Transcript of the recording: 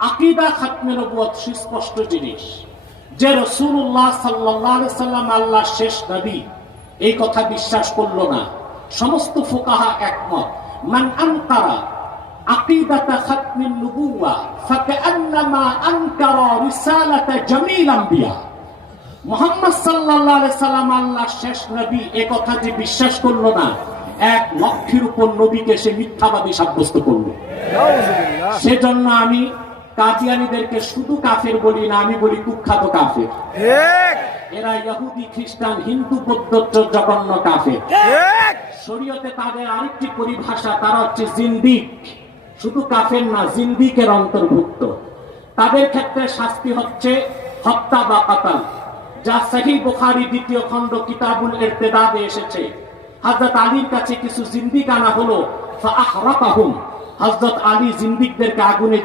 আকীদা খাতমে নবুয়ত সুস্পষ্ট জিনিস যে রাসূলুল্লাহ সাল্লাল্লাহু আলাইহি সাল্লাম আল্লাহর শেষ নবী, এই কথা বিশ্বাস করলো না। সমস্ত ফুকাহা একমত। মান আনকারা আকীদাতা খাতমিন নবুওয়া ফাকান্নামা আনকারা রিসালাতা জামিল আম্বিয়া। মুহাম্মদ সাল্লাল্লাহু আলাইহি সাল্লাম আল্লাহর শেষ নবী, এই কথা যে বিশ্বাস করলো না, 1 লক্ষের উপর নবীকে সে মিথ্যাবাদী সাব্যস্ত করলো। সেজন্য আমি কাদিয়ানীদেরকে শুধু কাফের বলি না, আমি বলি কুখ্যাত কাফের। এরা ইহুদি, খ্রিস্টান, হিন্দু, বৌদ্ধ জঘন্য কাফের। শরীয়তে তাদের আরেকটি পরিভাষা, তারা হচ্ছে জিন্দিক। শুধু কাফের না, জিন্দিকের অন্তর্ভুক্ত। তাদের ক্ষেত্রে শাস্তি হচ্ছে হত্যা বা কাতাল, যা সহিহ বুখারী 2য় খণ্ড কিতাবুল ইরতিদাদে এসেছে। হযরত আলীর কাছে কিছু জিন্দিক আনা হলো, ফাআহরাকাহুম। হযরত আলী জিন্দিকদেরকে আগুনে